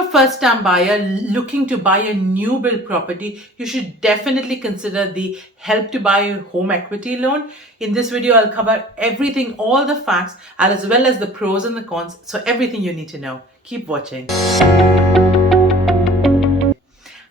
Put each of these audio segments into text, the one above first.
you're a first-time buyer looking to buy a new build property, you should definitely consider the Help to Buy home equity loan. In this video, I'll cover everything, all the facts, as well as the pros and the cons, so everything you need to know. Keep watching.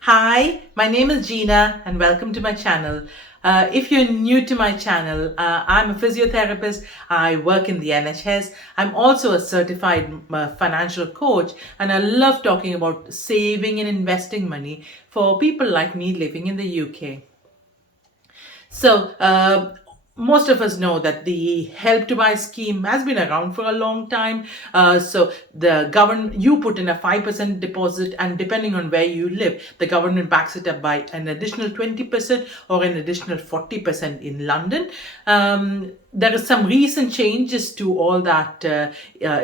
Hi, my name is Gina and welcome to my channel. If you're new to my channel, I'm a physiotherapist. I work in the NHS. I'm also a certified financial coach, and I love talking about saving and investing money for people like me living in the UK. So, most of us know that the Help to Buy scheme has been around for a long time. So the government, you put in a 5% deposit, and depending on where you live, the government backs it up by an additional 20% or an additional 40% in London. There are some recent changes to all that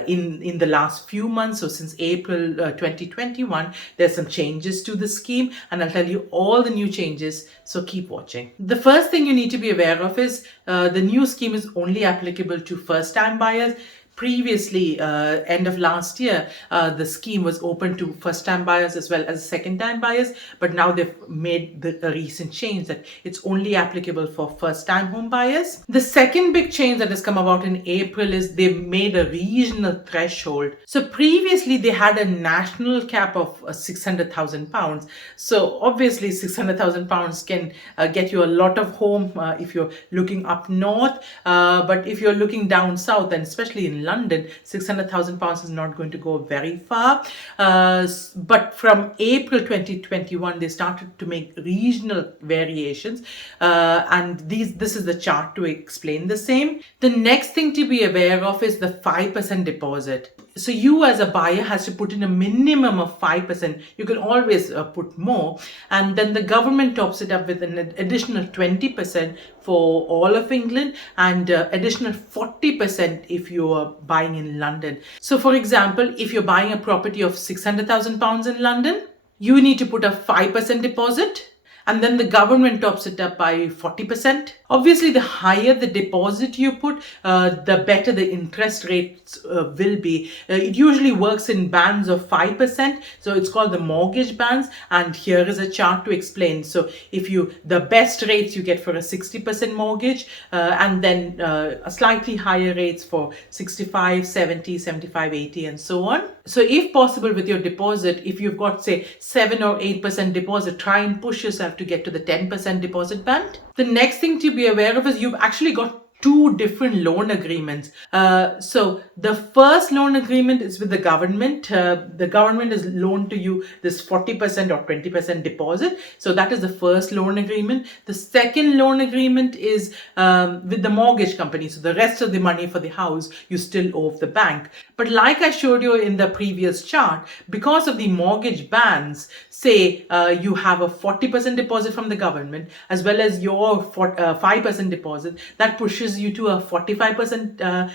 in the last few months. So since April 2021, there's some changes to the scheme, and I'll tell you all the new changes. So keep watching. The first thing you need to be aware of is the new scheme is only applicable to first-time buyers. Previously, end of last year, the scheme was open to first-time buyers as well as second-time buyers, but now they've made the recent change that it's only applicable for first-time home buyers. The second big change that has come about in April is they've made a regional threshold. So previously, they had a national cap of £600,000. So obviously, £600,000 can get you a lot of home if you're looking up north, but if you're looking down south, and especially in London, £600,000 is not going to go very far. But from April 2021, they started to make regional variations, and this is the chart to explain the same. The next thing to be aware of is the 5% deposit. So you as a buyer has to put in a minimum of 5%. You can always put more, and then the government tops it up with an additional 20% for all of England, and additional 40% if you are buying in London. So for example, if you're buying a property of £600,000 in London, you need to put a 5% deposit, and then the government tops it up by 40%. Obviously, the higher the deposit you put, the better the interest rates will be. It usually works in bands of 5%. So it's called the mortgage bands. And here is a chart to explain. So if the best rates you get for a 60% mortgage, and then a slightly higher rates for 65, 70, 75, 80, and so on. So if possible with your deposit, if you've got say 7 or 8% deposit, try and push yourself to get to the 10% deposit band. The next thing to be aware of is you've actually got two different loan agreements. So the first loan agreement is with the government. The government is loaned to you this 40% or 20% deposit. So that is the first loan agreement. The second loan agreement is with the mortgage company. So the rest of the money for the house you still owe the bank. But like I showed you in the previous chart, because of the mortgage bans, say you have a 40% deposit from the government as well as your 5% deposit, that pushes you to a 45%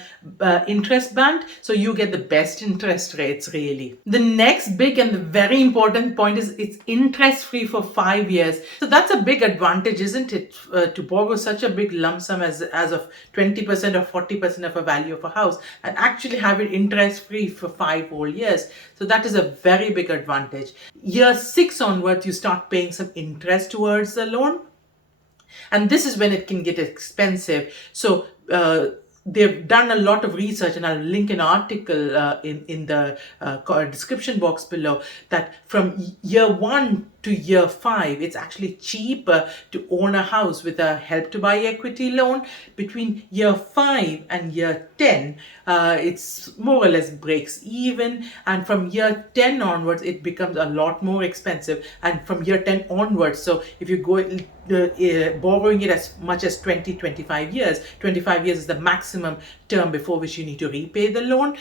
interest band. So you get the best interest rates really. The next big and the very important point is it's interest free for 5 years. So that's a big advantage, isn't it? To borrow such a big lump sum as of 20% or 40% of a value of a house and actually have it interest free for 5 whole years. So that is a very big advantage. Year 6 onwards, you start paying some interest towards the loan. And this is when it can get expensive. So they've done a lot of research, and I'll link an article in the description box below, that from year 1 to year 5, it's actually cheaper to own a house with a Help to Buy equity loan. Between year 5 and year 10, it's more or less breaks even, and from year 10 onwards, it becomes a lot more expensive. And from year 10 onwards, so if you go borrowing it as much as 25 years, 25 years is the maximum term before which you need to repay the loan.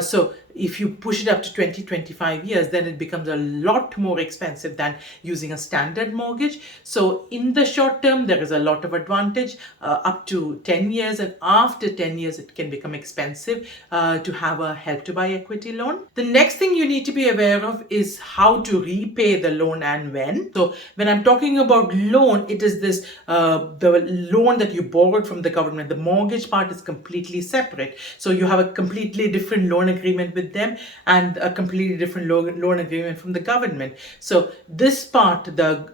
So if you push it up to 25 years, then it becomes a lot more expensive than using a standard mortgage. So in the short term, there is a lot of advantage up to 10 years, and after 10 years, it can become expensive to have a Help to Buy equity loan. The next thing you need to be aware of is how to repay the loan and when. So when I'm talking about loan, it is this the loan that you borrowed from the government. The mortgage part is completely separate. So you have a completely different loan agreement with with them, and a completely different loan agreement from the government. So this part, the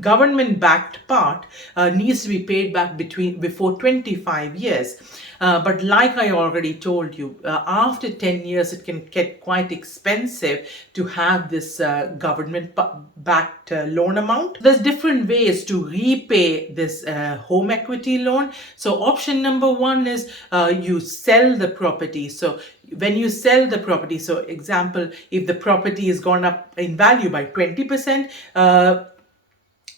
government-backed part, needs to be paid back before 25 years. But like I already told you, after 10 years, it can get quite expensive to have this government-backed loan amount. There's different ways to repay this home equity loan. So option number one is you sell the property. So when you sell the property, so example, if the property has gone up in value by 20%,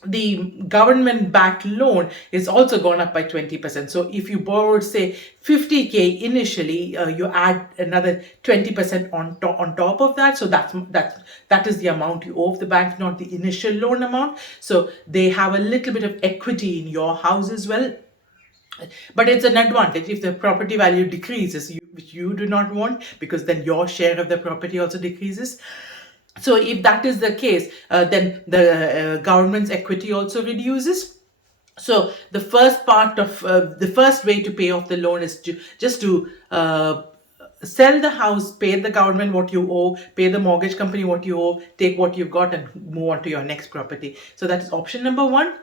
the government-backed loan is also gone up by 20%. So if you borrowed, say, 50K initially, you add another 20% on top of that. So that is the amount you owe the bank, not the initial loan amount. So they have a little bit of equity in your house as well. But it's an advantage if the property value decreases, which you do not want, because then your share of the property also decreases. So if that is the case, then the government's equity also reduces. So the first part of the first way to pay off the loan is to sell the house, pay the government what you owe, pay the mortgage company what you owe, take what you've got, and move on to your next property. So that is option number one.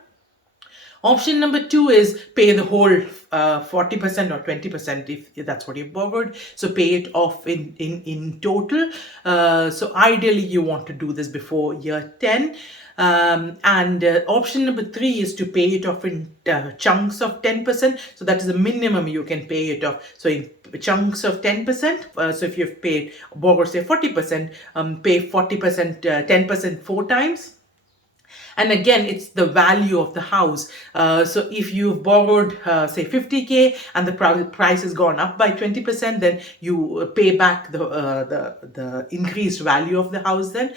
Option number two is pay the whole 40% or 20% if that's what you borrowed. So pay it off in total. So ideally you want to do this before year 10. And option number three is to pay it off in chunks of 10%. So that is the minimum you can pay it off. So in chunks of 10%. So if you've borrowed say 40%, pay 40%, 10% 4 times. And again, it's the value of the house. So if you've borrowed, say, 50K and the price has gone up by 20%, then you pay back the increased value of the house then.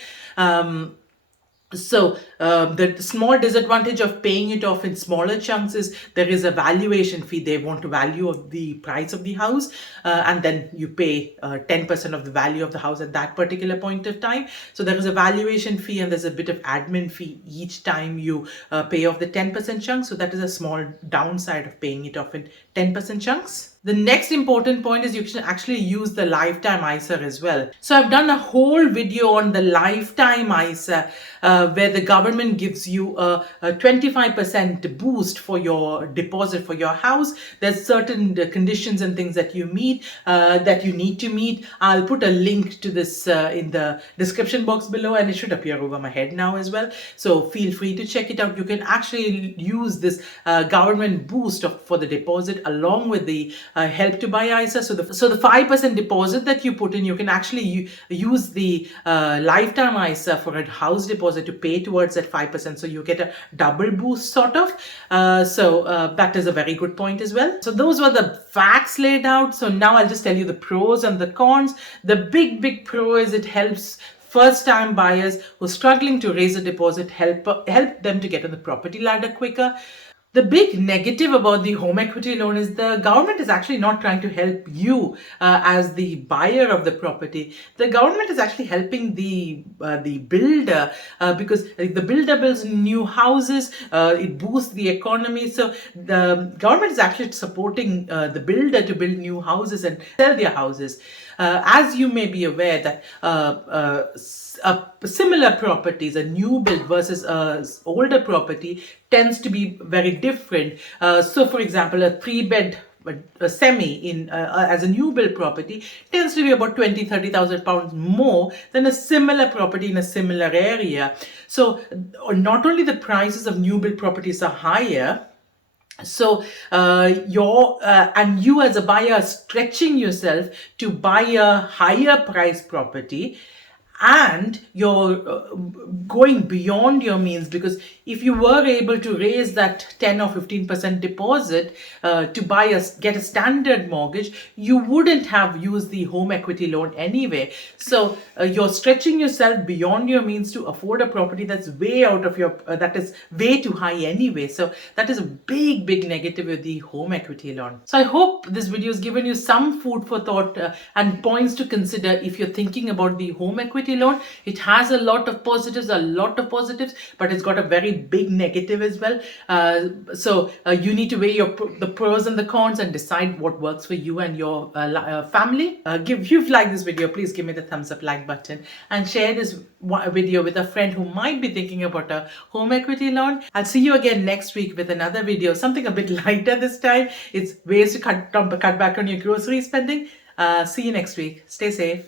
So the small disadvantage of paying it off in smaller chunks is there is a valuation fee. They want to value of the price of the house, and then you pay 10% of the value of the house at that particular point of time. So there is a valuation fee and there's a bit of admin fee each time you pay off the 10% chunk. So that is a small downside of paying it off in 10% chunks. The next important point is you can actually use the lifetime ISA as well. So I've done a whole video on the lifetime ISA where the government gives you a 25% boost for your deposit for your house. There's certain conditions and things that you need to meet. I'll put a link to this in the description box below, and it should appear over my head now as well. So feel free to check it out. You can actually use this government boost for the deposit along with the help to buy ISA. So the 5% deposit that you put in, you can actually use the lifetime ISA for a house deposit to pay towards that 5%. So you get a double boost sort of. So that is a very good point as well. So those were the facts laid out. So now I'll just tell you the pros and the cons. The big pro is it helps first-time buyers who are struggling to raise a deposit, help them to get on the property ladder quicker. The big negative about the home equity loan is the government is actually not trying to help you as the buyer of the property. The government is actually helping the builder because the builder builds new houses, it boosts the economy. So the government is actually supporting the builder to build new houses and sell their houses. As you may be aware that similar properties, a new build versus older property tends to be very different. So for example, a 3-bed semi as a new build property tends to be about 20,000-30,000 pounds more than a similar property in a similar area. So not only the prices of new build properties are higher, so you as a buyer are stretching yourself to buy a higher price property, and you're going beyond your means, because if you were able to raise that 10 or 15% deposit to get a standard mortgage, you wouldn't have used the home equity loan anyway. So you're stretching yourself beyond your means to afford a property that's way out of that is way too high anyway. So that is a big negative with the home equity loan. So I hope this video has given you some food for thought and points to consider if you're thinking about the home equity equity loan, it has a lot of positives, but it's got a very big negative as well. So you need to weigh the pros and the cons and decide what works for you and your family. If you've liked this video, please give me the thumbs up like button and share this video with a friend who might be thinking about a home equity loan. I'll see you again next week with another video, something a bit lighter this time. It's ways to cut back on your grocery spending. See you next week. Stay safe.